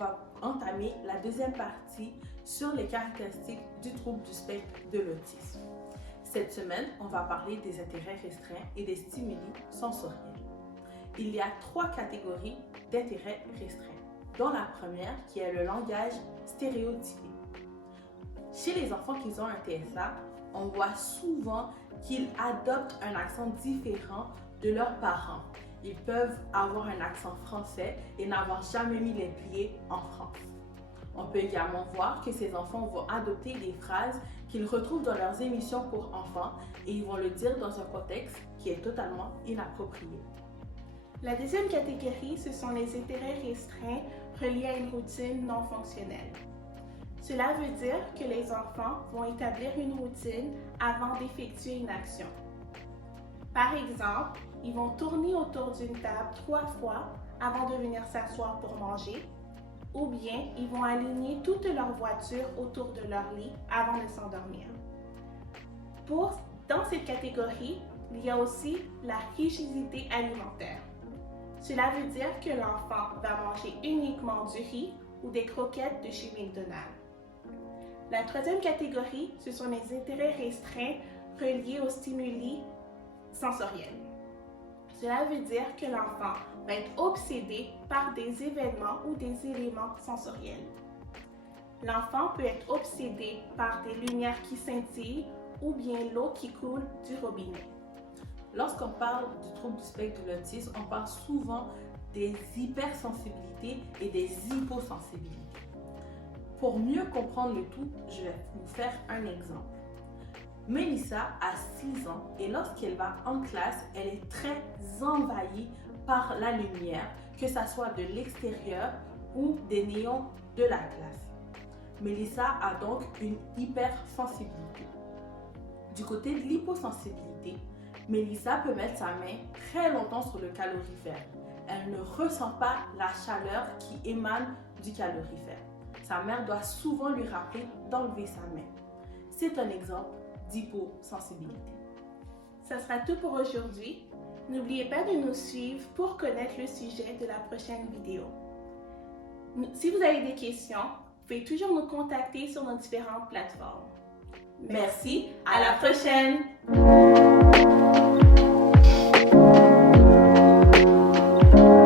va entamer la deuxième partie sur les caractéristiques du trouble du spectre de l'autisme. Cette semaine, on va parler des intérêts restreints et des stimuli sensoriels. Il y a 3 catégories d'intérêts restreints, dont la première qui est le langage stéréotypé. Chez les enfants qui ont un TSA, on voit souvent qu'ils adoptent un accent différent de leurs parents. Ils peuvent avoir un accent français et n'avoir jamais mis les pieds en France. On peut également voir que ces enfants vont adopter des phrases qu'ils retrouvent dans leurs émissions pour enfants et ils vont le dire dans un contexte qui est totalement inapproprié. La deuxième catégorie, ce sont les intérêts restreints reliés à une routine non fonctionnelle. Cela veut dire que les enfants vont établir une routine avant d'effectuer une action. Par exemple, ils vont tourner autour d'une table 3 fois avant de venir s'asseoir pour manger, ou bien ils vont aligner toute leur voiture autour de leur lit avant de s'endormir. Dans cette catégorie, il y a aussi la rigidité alimentaire. Cela veut dire que l'enfant va manger uniquement du riz ou des croquettes de chez McDonald's. La troisième catégorie, ce sont les intérêts restreints reliés aux stimuli sensoriels. Cela veut dire que l'enfant va être obsédé par des événements ou des éléments sensoriels. L'enfant peut être obsédé par des lumières qui scintillent ou bien l'eau qui coule du robinet. Lorsqu'on parle du trouble du spectre de l'autisme, on parle souvent des hypersensibilités et des hyposensibilités. Pour mieux comprendre le tout, je vais vous faire un exemple. Mélissa a 6 ans et lorsqu'elle va en classe, elle est très envahie par la lumière, que ce soit de l'extérieur ou des néons de la classe. Mélissa a donc une hypersensibilité. Du côté de l'hyposensibilité, Mélissa peut mettre sa main très longtemps sur le calorifère. Elle ne ressent pas la chaleur qui émane du calorifère. Sa mère doit souvent lui rappeler d'enlever sa main. C'est un exemple d'hyposensibilité. Ça sera tout pour aujourd'hui. N'oubliez pas de nous suivre pour connaître le sujet de la prochaine vidéo. Si vous avez des questions, vous pouvez toujours nous contacter sur nos différentes plateformes. Merci, à la prochaine!